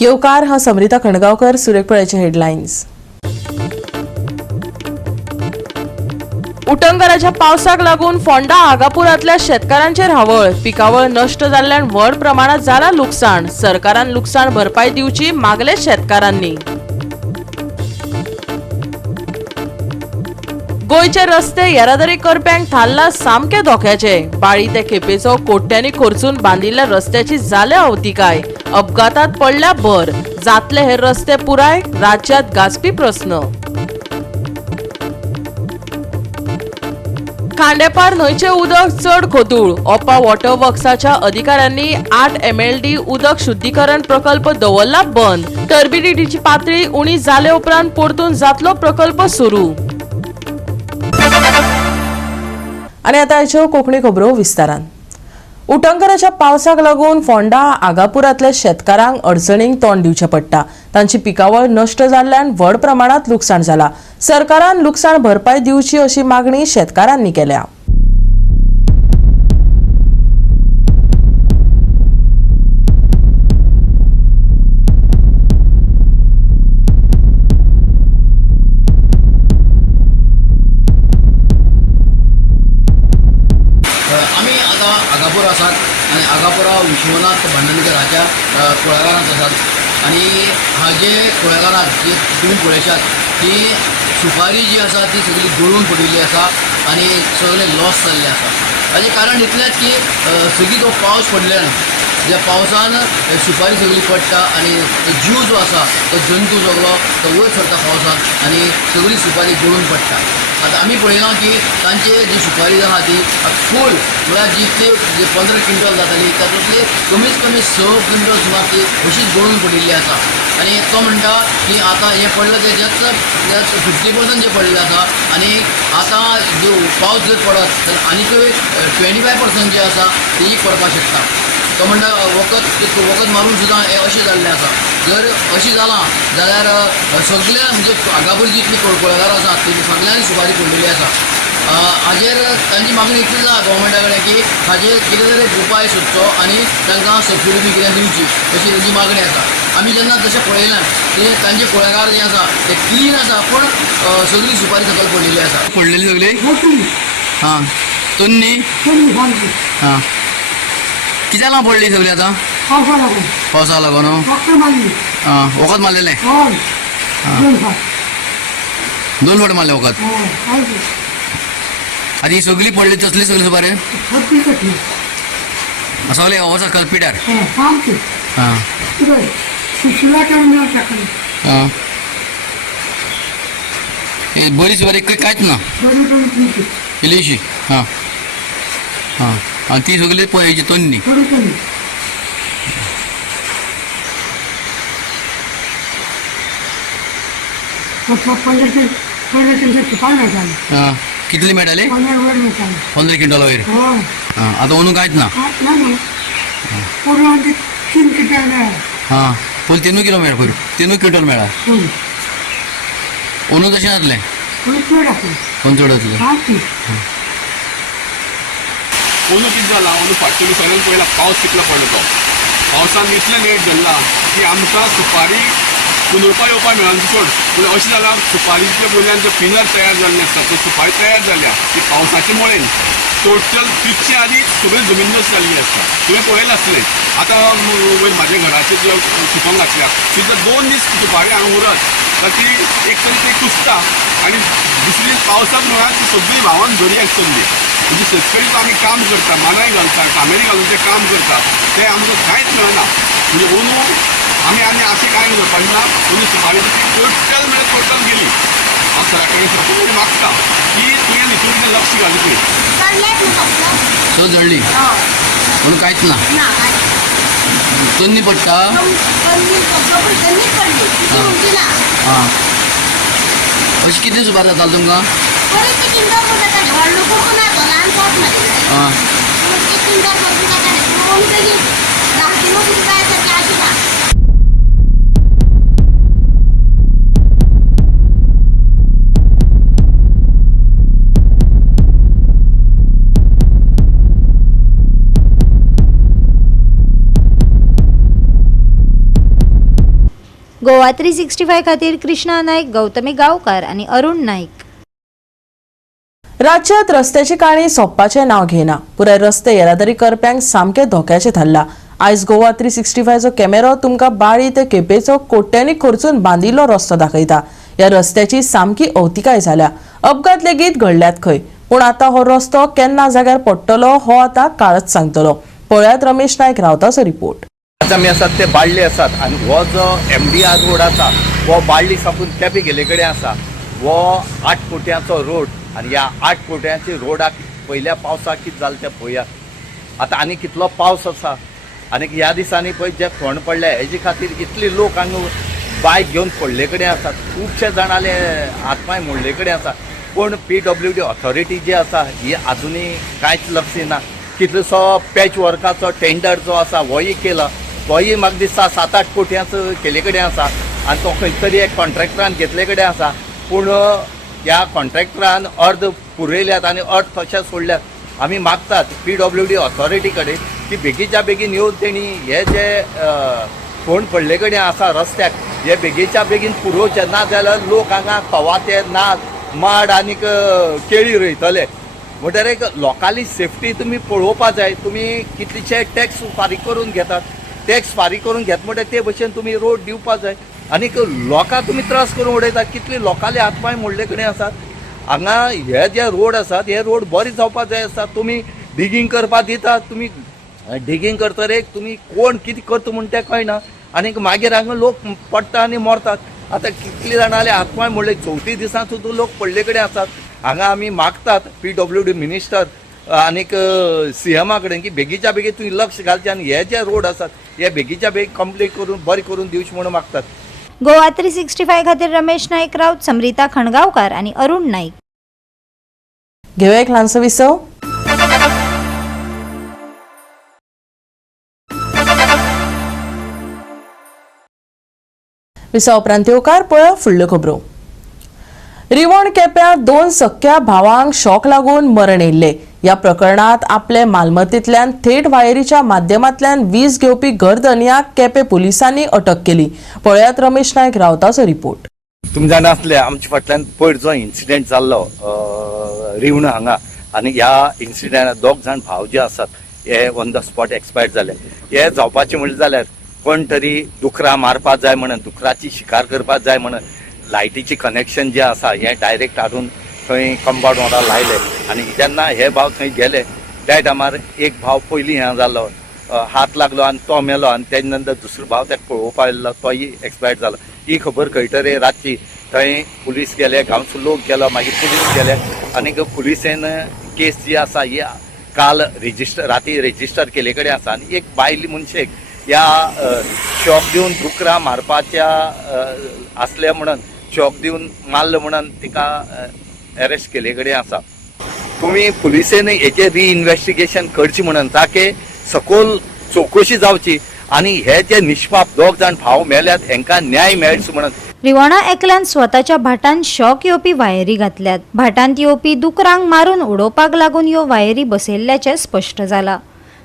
येवकार हा समरिता खणगावकर. सुरेख पळयचे हेडलायन्स. उटंगराच्या पावसाक लागून फोंडा आगापुरातल्या शेतकारांचेर हावळ. पिकावळ नष्ट जाल्ल्यान व्हड प्रमाणात जाला लुकसाण. सरकारान लुकसाण भरपाई दिवची मागले शेतकारांनी. गोयचे रस्ते येरादारी करप्यांक थारला सामके धोक्याचे. बाळी ते केपेचो कोट्यांनी खर्चून बांदिल्ल्या रस्त्याची जाले अवतिकाय. अपघातात पडल्या भर. जातले हे रस्ते पुराय? राज्यात गाजपी प्रश्न. खांडेपार न्हंयचे उदक चड खोतूळ. ओपा वॉटर वर्क्साच्या अधिकाऱ्यांनी 8 MLD उदक शुद्धीकरण प्रकल्प दवरला बंद. टर्बिडिटीची पातळी उणी जाले उपरांत परतून जातलो प्रकल्प सुरू. आणि आता याच्यो कोंकणी खबरो विस्तारान. उटंगराच्या पावसाक लागून फोंडा आगापुरातल्या शेतकारांक अडचणींक तोंड दिवचें पडटा. तांची पिकावळ नष्ट जाल्ल्यान व्हड प्रमाणात लुकसाण जाला. सरकारान लुकसाण भरपाई दिवची अशी मागणी शेतकारांनी केल्या. आम्ही आता आगापूर आसात आणि आगापुरा विश्वनाथ भांडणकराच्या कुळागरांत आसात आणि हाजे कुळागरांत जे तुम्ही पळयशात ती सुपारी जी आसा ती सगळी गळून पडिल्ली आसा आणि सगळे लॉस जाल्ले आसा. हाजें कारण इतलेंच की सगळी तो पावस पडल्यान ज्या पावसान सुपारी सगळी पडटा आणि जीव जो आसा तो जंतू सगळो तो वयर सरता पावसान आणि सगळी सुपारी गळून पडटा. आता आम्ही पळयलां की तांचे जी सुपारी आहा ती फूल म्हळ्यार जी ती 15 क्विंटल जाताली तातूंतली कमीत कमी 6 क्विंटल सुमार ती अशीच गळून पडिल्ली आसा. आणि तो म्हणटा की आता हें पडलें तेजेच 50% जें पडलें आसा आणि आता जो पावस जर पडत जाल्यार आनीक 25% जें आसा ती पडपाक शकता. तो म्हणटा वखद मारून सुद्दां हें अशें जाल्लें आसा. जर अशें जालां जाल्यार सगळ्या म्हणजे आगापूर जितली कुळागरां आसात ती सगळ्यांनी सुपारी पडलेली आसा. हाजेर तांची मागणी इतली आसा गोवोरमेंटा कडेन की हाजेर कितें तरी उपाय सोदचो आणि तांकां सबसिडी बी कितें दिवची अशी तांची मागणी आसा. आमी जेन्ना तशें पळयलां ते तांचे कुळागर जे आसा ते क्लीन आसा पूण सगळी सुपारी सकयल पडलेली आसा. पडलेली सगळी हां तन्नी हां कित्याक लागून पडली सगळी आतां? पावसाक लागून हां वखद मारलेलें 2 फावट मारले वखद. आतां ही सगळी पडली तसली सगळी सुपारी सगळे वर्सा कल्पिटार हां हां बरी सुपारी कांयच ना इल्लीशी हां हां आणि ती सगळी हेची तन्नी. कितली मेळटाली? 15 क्विंटल वयर. आतां अंदू कांयच ना. हां फूल 3 किलो मेळ्ळा पयर 3 क्विंटल मेळ्ळा. अंदू तशें जातलें कोण चड जातलें. अंदू कितें जालां अंदू फाटच्या दिसांनी पळयला पावस कितलो पडलो तो पावसान इतलें लेट जाल्ला की आमकां सुपारी पुनरपा येवपाक मेळना चड. पूण अशें जाल्यार सुपारीच्या वयल्यान जो पिनर तयार जाल्ले आसता तो सुपारी तयार जाल्या की पावसाचे मुळेन टोटल पिच्ची आनी सगळी जमीन नश्ट जाल्ली आसता. तुवें पळयलें आसलें आतां वयर म्हाज्या घराचेर जो सुकून घातल्या ती जर 2 दीस सुपारी हांगा उरत तर ती एक तरी ती कुसता आणि दुसरी पावसाक म्हळ्यार ती सगळी व्हांवून झरयाक चल्ली. म्हणजे शेतकरी आमी काम करता मानाय घालता कामेरी घालून तें काम करता तें आमकां कांयच मेळना. म्हणजे अंदू आमी अशें कांय करपाचें ना. अंदू सुपारी टोटल म्हणजे टोटल गेली. हांव सरकाराकडे सपोर्ट मागता की तुवें हितून कितें लक्ष घालचें. स जळली म्हणून कांयच ना तन्नी पडटा. हां अशी कितली सुपारी जाताली तुमकां? हां गोवा 365 खातीर कृष्णा नायक, गौतमी गांवकार आणि अरुण नाईक. राज्यात रस्त्याची काणी सोंपपाचें नांव घेना. पुराय रस्ते येरादारी करप्यांक सामके धोक्याचे थारला. आयज गोवा 365चो कॅमेरो तुमकां बाळी ते केपेंचो कोट्यांनी खर्चून बांदिल्लो रस्तो दाखयता. ह्या रस्त्याची सामकी अवतिकाय जाल्या. अपघात लेगीत घडल्यात खंय, पूण आतां हो रस्तो केन्ना जाग्यार पडटलो हो आतां काळच सांगतलो. पळयात रमेश नायक रावताचो रिपोर्ट. आमी आसात ते बाळ्ळे आसात आनी हो जो MDR रोड आसा हो बाळ्ळी साकून केपें गेले कडेन आसा. हो 8 कोट्यांचो रोड आनी ह्या 8 कोट्यांच्या रोडाक पयल्या पावसाक कितें जालें तें पळयात. आतां आनी कितलो पावस आसा आनी ह्या दिसांनी पळय जे थंड पडले हेजे खातीर इतले लोक हांगा बायक घेवन पडले कडेन आसात. खुबशे जाणाले हातपांय मोडले कडेन आसा. पूण PWD ऑथॉरिटी जी आसा ही आजुनूय कांयच लक्ष दिना. कितलोसो पॅच वर्काचो टेंडर जो आसा होय केला. तोय म्हाका दिसता 7-8 कोट्यांचो केले कडेन आसा आनी तो खंय तरी एक कॉन्ट्रॅक्टरान घेतले कडेन आसा. पूण ह्या कॉन्ट्रॅक्टरान अर्द पुरयल्यात आनी अर्द तशेंच सोडल्यात. आमी मागतात PWD ऑथॉरिटी कडेन की बेगीच्या बेगीन येवन तेणी हे जे फोंड पडले कडेन आसा रस्त्याक हे बेगीच्या बेगीन पुरोवचे. ना जाल्यार लोक हांगा कवाते नाच माड आनीक केळी रोयतले. म्हणल्यार एक लोकांली सेफ्टी तुमी पळोवपा जाय. तुमी कितलेशे टॅक्स फारीक करून घेतात. टॅक्स फारीक करून घेता म्हणल्यार ते भशेन तुमी रोड दिवपा जाय. आनीक लोकांक तुमी त्रास करून उडयतात. कितले लोकांले हातपांय मोडले कडेन आसात. हांगा हे जे रोड आसात हे रोड बरे जावपा जाय आसता. तुमी डिगींग करपा दितात. तुमी डिगींग करतरे तुमी कोण कितें करता म्हण तें कळना आनीक मागीर हांगा लोक पडटा आनी मरतात. आतां कितले जाणाले हातपांय मोडले 34 दिसां सुद्दां लोक पडले कडेन आसात. हांगा आमी मागतात PWD मिनिस्टर आनीक CMा कडेन की बेगीच्या बेगीन तुमी लक्ष घालचें आनी हे जे रोड आसात हे बेगीच्या बेगीन कंप्लीट करून बरें करून दिवचे म्हणून मागतात. गोवा 365 खातीर रमेश नायक रावत, समरिता खणगांवकार आणि अरुण नाईक. घेऊया एक ल्हानसो विसव. विसव उपरांत येवकार पळय फुडल्यो खबरो. रिवण केप्यां 2 सख्या भावांक शॉक लागून मरण येयल्ले. ह्या प्रकरणात आपले मालमत्तेंतल्यान थेट वायरीच्या माध्यमांतल्यान वीज घेवपी गर्दन्याक केपें पुलिसांनी अटक केली. पळयात रमेश नायक रावताचो रिपोर्ट. तुमी जाणा आसले आमचे फाटल्यान पयर जो इन्सिडेंट जाल्लो रिवण हांगा आनी ह्या इन्सिडेंटात 2 जाण भाव जे आसात हे ऑन द स्पॉट एक्सपायर्ड जाले. हे जावपाचें म्हणलें जाल्यार कोण तरी दुकरां मारपा जाय म्हणून दुकराची शिकार करपाक जाय म्हणून लायटीची कनेक्शन जे आसा हे डायरेक्ट हाडून थंय कंपाउंड वॉलार लायले आनी जेन्ना हे भाव थंय गेले त्या टायमार एक भाव पयलीं हें जालो हात लागलो आनी तो मेलो आनी तेजे नंतर दुसरो भाव ताका पळोवपा आयलो तोय एक्सपायर्ड जालो. ही खबर कळटरे रातची थंय पुलीस गेले, गांवचो लोक गेलो, मागीर पुलीस गेले आनी पुलिसेन केस जी आसा ही काल राती रेजिस्टर केले कडेन आसा. आनी एक बायल मनशेक ह्या शॉक दिवन दुकरां मारपाच्या आसले म्हणून शॉक दिवन मारले म्हणून तिका अरेस्ट केले कडेन आसा. तुमी पुलिसेन हेचे रिइन्व्हेस्टिगेशन करची म्हणून ताके सखोल चौकशी जावची आनी हे जे निष्पाप 2 जाण भाव मेल्यात हेंकां न्याय मेळचो म्हणून. रिवणा एकल्यान स्वताच्या भाटांत शॉक येवपी वायरी घातल्यात. भाटांत येवपी दुकरांक मारून उडोवपाक लागून ह्यो वायरी बसयल्ल्याचें स्पश्ट जाला.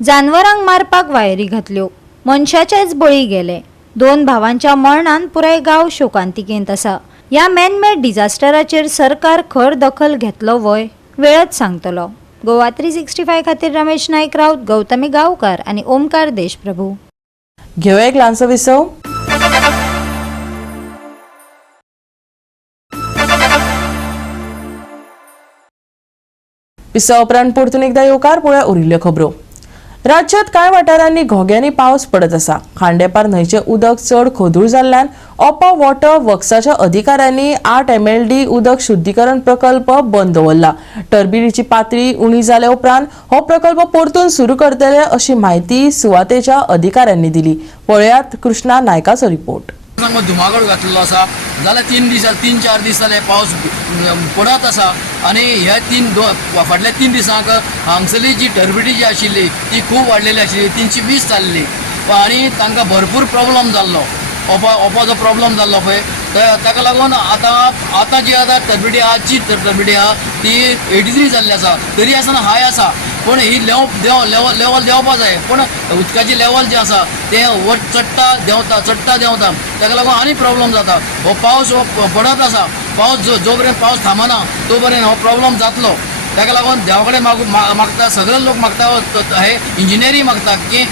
जानवरांक मारपाक वायरी घातल्यो. मनशाचेच बळी गेले. 2 भावांच्या मरणान पुराय गांव शोकांतिकेंत आसा. ह्या मॅनमेड डिझास्टराचेर सरकार खर दखल घेतलो वय वेळच सांगतलो. गोवा 365 खातीर रमेश नायक रावत, गौतमी गांवकार आणि ओमकार देशप्रभू. घेऊया एक ल्हानसो विसव. विसव उपरांत परतून एकदा येवकार पळय उरिल्ल्यो खबरो. राज्यात कांय वाठारांनी घोग्यांनी पावस पडत आसा. खांडेपार न्हंयचें उदक चड खोदूळ जाल्ल्यान ऑपा वॉटर वर्क्साच्या अधिकाऱ्यांनी 8 MLD उदक शुद्धीकरण प्रकल्प बंद दवरला. टर्बिनीची पातळी उणी जाल्या उपरांत हो प्रकल्प परतून सुरू करतले अशी माहिती सुवातेच्या अधिकाऱ्यांनी दिली. पळयात कृष्णा नायकाचो रिपोर्ट. धुमाकूळ घातलेलो आसा जाल्यार 3-4 दीस जाले पावस पडत आसा आनी ह्या फाटल्या 3 दिसांक हांगसरली जी टर्बिडी जी आशिल्ली ती खूब वाडलेली आशिल्ली. 320 जाल्ली आनी तांकां भरपूर प्रॉब्लम जाल्लो. ओपाचो प्रॉब्लम जाल्लो पळय ताका लागून आतां जी आतां टर्बिडी आहा जी टर्बिडी आहा ती 83 जाल्ली आसा. तरी आसतना हाय आसा पूण ही लेवल देंवपा जाय, पूण उदकाची लेवल जी आसा तें वट चडटा देंवता ताका लागून आनी प्रॉब्लम जाता. हो पावस पडत आसा, पावस जो पर्यंत पावस थांबना तो पर्यंत हो प्रॉब्लम जातलो. ताका लागून देवा कडेन मागता, सगळे लोक मागता, हे इंजिनियरी मागता की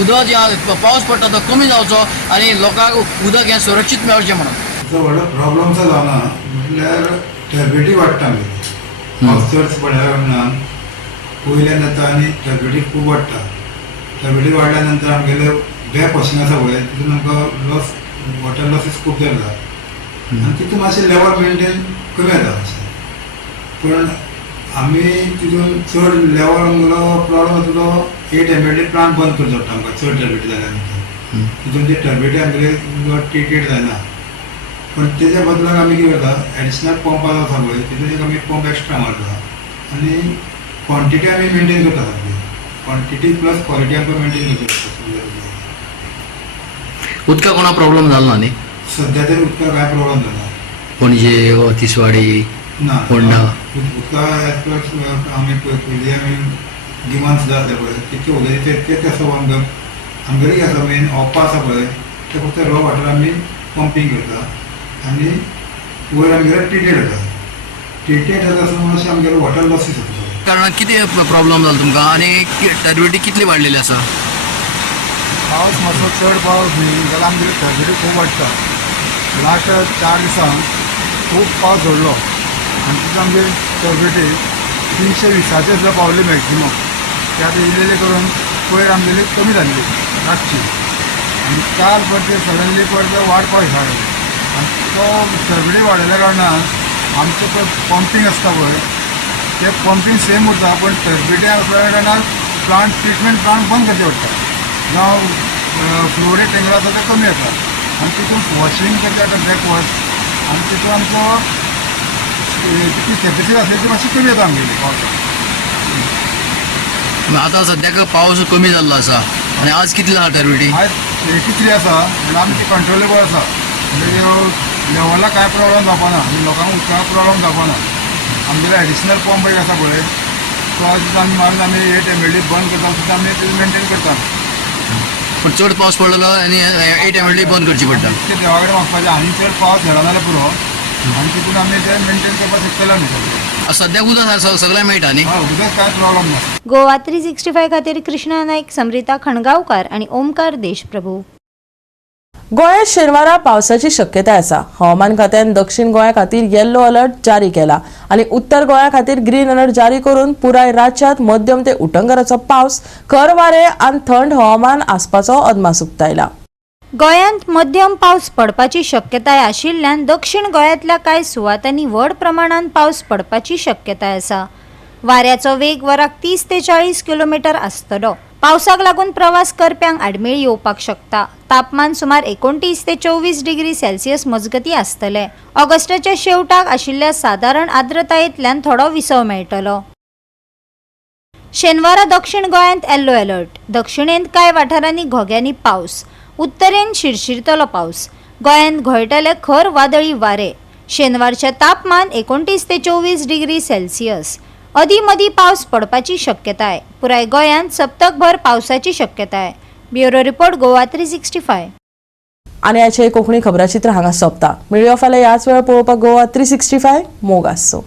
उदक जे पावस पडटा तो कमी जावचो आनी लोकांक उदक हें सुरक्षीत मेळचें म्हणून. जो व्हडलो प्रॉब्लम जो जावना म्हटल्यार टर्बिडी वाडटा आमगेली. पावस चड पडल्या कारणान वयल्यान जाता आनी टर्बिडी खूब वाडटा. टर्बिडी वाडल्या नंतर आमगेले बॅक वॉशिंग आसा पळय तितून आमकां लॉस, वॉटर लॉसीस खूब जाता आनी तितून मातशें लेवल मेंटेन कमी जाता अशें. पूण आमी तितून चड लेवल आमगेलो प्रॉब्लम जाता तो 8 MLD प्लांट बंद करचो पडटा आमकां चड टर्बिडी जाल्या नंतर. तितून ती टर्बिडी आमगेले ट्रिटेड जायना. पण त्याच्या बदलाक आमी कितें करता, एडिशनल पंप आसा पळय तितून एक आमी पंप एक्स्ट्रा मारता आनी क्वॉन्टिटी आमी मेंटेन करता सारकी. क्वॉन्टिटी प्लस क्वॉलिटी आमकां मेंटेन करता. उदका कोणा प्रॉब्लम जालो ना न्ही? सध्या तरी उदकाक कांय प्रॉब्लम जाना. पणजे तिसवाडी ना फोंडा उदका आमी पयलीं आमी गिमान सुद्दां आसले पळय तितके उदक तें आसा आमगेली आसा मेन ऑप्पा आसा पळय ते फक्त रॉ वॉटर आमी पंपींग करता आनी वयर आमगेले ट्रिटेड जाता. ट्रिटेड जाता आसतना मातशें आमगेलो वॉटर लॉसीस जाता. कारण कितें प्रॉब्लम जालो तुमकां आनी टर्बिडी कितली वाडलेली आसा? पावस मातसो चड पावस न्ही जाल्यार आमगेली टर्बिडी खूब वाडटा. लास्ट 4 दिसांक खूब पावस झडलो आनी तितून आमगेली टर्बिडी 320चे सुद्दां पावली मॅक्झिमम. ते आतां इल्लेले करून पयर आमगेली कमी जाल्ली रातची आनी काल परते सडनली परते वाडपाक लागली आनी तो टर्बिडी वाडयल्या कारणान आमचें पळय पंपींग आसता पळय तें पंपींग सेम उरता पूण टर्बिडी आसल्या कारणान प्लांट ट्रिटमेंट प्लांट बंद करचे पडटा जावं फ्लोरीड टँकर आसा ते कमी येता आनी तितून वॉशिंग करचें पडटा बॅक वॉश आनी तितून आमचो ती कॅपेसिटी आसली ती मातशी कमी येता आमगेली पावसाक. आतां सद्याक पावस कमी जाल्लो आसा आनी आज कितली आसा टर्बिडी? आज 83 आसा आनी आमी ती कंट्रोलेबल आसा. म्हणजे लेवलाक कांय प्रॉब्लम जावपाना आनी लोकांक उदकाक प्रॉब्लम जावपाना. आमगेलो एडिशनल पंप एक आसा पळय तो आज आमी मारून आमी 8 MLD बंद करता सुद्दां आमी ते मेंटेन करता. पूण चड पावस पडलो आनी 8 MLD बंद करची पडटा. ते देवा कडेन मागपाचें आनी चड पावस झडना जाल्यार पुरो आनी तितून आमी ते मेंटेन करपाक शकतले न्ही. सद्याक उदक सगळें मेळटा न्ही? हय उदक कांय प्रॉब्लम ना. गोवा 365 खातीर कृष्णा नायक, समरिता खणगांवकार आणि ओमकार देशप्रभू. गोंयांत शेनवारा पावसाची शक्यताय आसा. हवामान खात्यान दक्षिण गोंया खातीर येल्लो अलर्ट जारी केला आनी उत्तर गोंया खातीर ग्रीन अलर्ट जारी करून पुराय राज्यांत मध्यम ते उटंगराचो पावस, खर वारे आनी थंड हवामान आसपाचो अदमास उक्तायला. गोंयांत मध्यम पावस पडपाची शक्यताय आशिल्ल्यान दक्षिण गोंयांतल्या कांय सुवातांनी व्हड प्रमाणात पावस पडपाची शक्यताय आसा. वाऱ्याचो वेग वराक 30 ते 40 किलोमीटर आसतलो. पावसाक लागून प्रवास करप्यांक आडमेळी येवपाक शकता. तापमान सुमार 29 ते 24 डिग्री सेल्सियस मजगती आसतले. ऑगस्टाच्या शेवटाक आशिल्ल्या सादारण आर्द्रतायेंतल्यान थोडो विसव मेळटलो. शेनवारा दक्षिण गोंयांत येल्लो अलर्ट. दक्षिणेंत कांय वाठारांनी घोग्यांनी पावस. उत्तरेन शिरशिरतलो पावस. गोंयांत घोळटले खर वादळी वारे. शेनवारचे तापमान 29 ते 24 डिग्री सेल्सियस. अदीमदी पावस पडपाची शक्यताय. पुराय गोंयांत सप्तकभर पावसाची शक्यताय. Bureau report Goa 365. आनी आजचे कोंकणी खबराचित्र हांगा सोंपता. मेळुया फाल्यां ह्याच वेळार पळोवपाक गोवा 365 मोग आसचो.